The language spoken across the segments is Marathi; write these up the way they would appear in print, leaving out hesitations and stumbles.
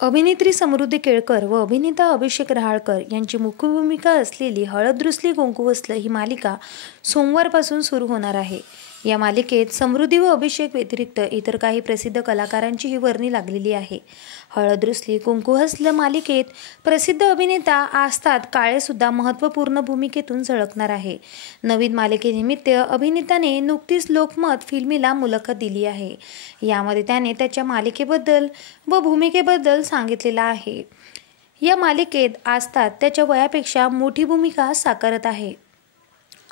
अभिनेत्री समृद्धी केळकर व अभिनेता अभिषेक रहाळकर यांची मुख्य भूमिका असलेली हळद रुसली कुंकू वसलं ही मालिका सोमवारपासून सुरू होणार आहे। या मालिकेत समृद्धी व अभिषेक व्यतिरिक्त इतर काही प्रसिद्ध कलाकारांचीही वर्णी लागलेली आहे। हळद रुसली कुंकू हसलं मालिकेत प्रसिद्ध अभिनेता आस्ताद काळे सुद्धा महत्त्वपूर्ण भूमिकेतून झळकणार आहे। नवीन मालिकेनिमित्त अभिनेत्याने नुकतीच लोकमत फिल्मीला मुलाखत दिली आहे। यामध्ये त्याने त्याच्या मालिकेबद्दल व भूमिकेबद्दल सांगितलेलं आहे। या मालिकेत आस्ताद त्याच्या वयापेक्षा मोठी भूमिका साकारत आहे।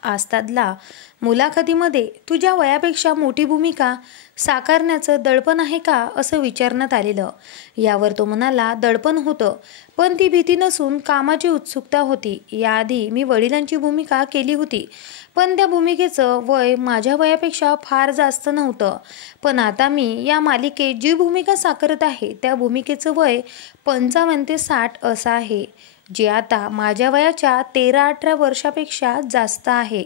आस्तादला मुलाखतीमध्ये तुझ्या वयापेक्षा मोठी भूमिका साकारण्याचं दडपण आहे का असं विचारण्यात आलेलं। यावर तो म्हणाला, दडपण होतं, पण ती भीती नसून कामाची उत्सुकता होती। याआधी मी वडिलांची भूमिका केली होती, पण त्या भूमिकेचं वय माझ्या वयापेक्षा फार जास्त नव्हतं। पण आता मी या मालिकेत जी भूमिका साकारत आहे त्या भूमिकेचं वय 55 ते 60 असं आहे, जे आता माझ्या वयाच्या 13-18 वर्षापेक्षा जास्त आहे।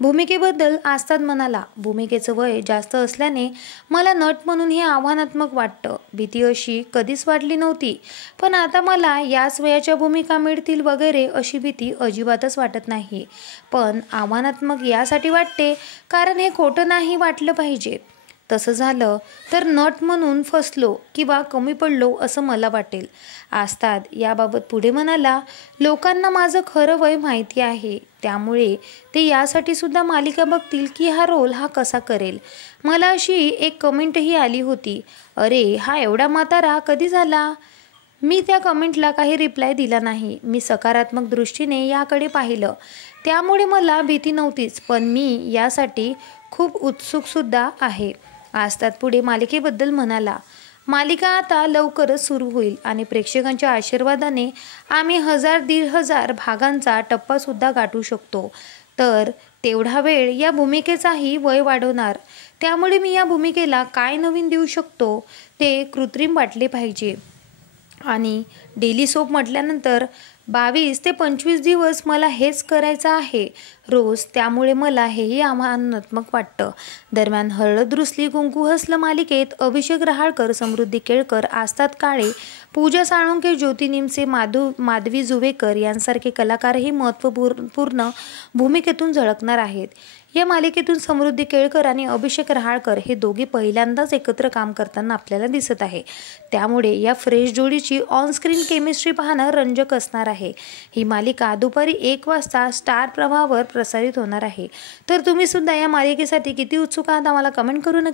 भूमिकेबद्दल आस्ताद म्हणाला, भूमिकेचं वय जास्त असल्याने मला नट म्हणून हे आव्हानात्मक वाटतं। भीती अशी कधीच वाटली नव्हती, पण आता मला याच वयाच्या भूमिका मिळतील वगैरे अशी भीती अजिबातच वाटत नाही। पण आव्हानात्मक यासाठी वाटते कारण हे खोटं नाही वाटलं पाहिजे। तसं झालं तर नट म्हणून फसलो किंवा कमी पडलो असं मला वाटेल। आस्ताद याबाबत पुढे म्हणाला, लोकांना माझं खरं वय माहिती आहे, त्यामुळे ते यासाठी सुद्धा मालिका बघतील की हा रोल कसा करेल। मला अशी एक कमेंटही आली होती, अरे हा एवढा म्हातारा कधी झाला? मी त्या कमेंटला काही रिप्लाय दिला नाही। मी सकारात्मक दृष्टीने याकडे पाहिलं, त्यामुळे मला भीती नव्हतीच, पण मी यासाठी खूप उत्सुक सुद्धा आहे। आस्ताद पुढे मालिकेबद्दल म्हणाला, मालिका आता लवकरच सुरू होईल आणि प्रेक्षकांच्या आशीर्वादाने आम्ही 1000-1500 भागांचा टप्पा सुद्धा गाठू शकतो। तर तेवढा वेळ या भूमिकेचाही वय वाढवणार, त्यामुळे मी या भूमिकेला काय नवीन देऊ शकतो ते कृत्रिम वाटले पाहिजे। आणि डेली सोप म्हटल्यानंतर 22 ते 25 दिवस मला हेच करायचं आहे रोज, त्यामुळे मला हेही आव्हानात्मक वाटतं। दरम्यान हळद रुसली कुंकू हसलं मालिकेत अभिषेक रहाळकर, समृद्धी केळकर, आस्ताद काळे, पूजा साळुंखे, ज्योती निमसे, माधवी जुवेकर यांसारखे कलाकारही महत्त्वपूर्ण भूमिकेतून झळकणार आहेत। या मालिकेतून समृद्धी केळकर आणि अभिषेक रहाळकर हे दोघे पहिल्यांदाच एकत्र काम करताना आपल्याला दिसत आहे, त्यामुळे या फ्रेश जोडीची ऑनस्क्रीन केमिस्ट्री पाहणं रंजक असणार आहे। ही मालिका दुपारी 1 वाजता स्टार प्रवाहावर प्रसारित होणार आहे। तर तुम्ही सुद्धा या मालिकेसाठी किती उत्सुक आहात आम्हाला कमेंट करू नका।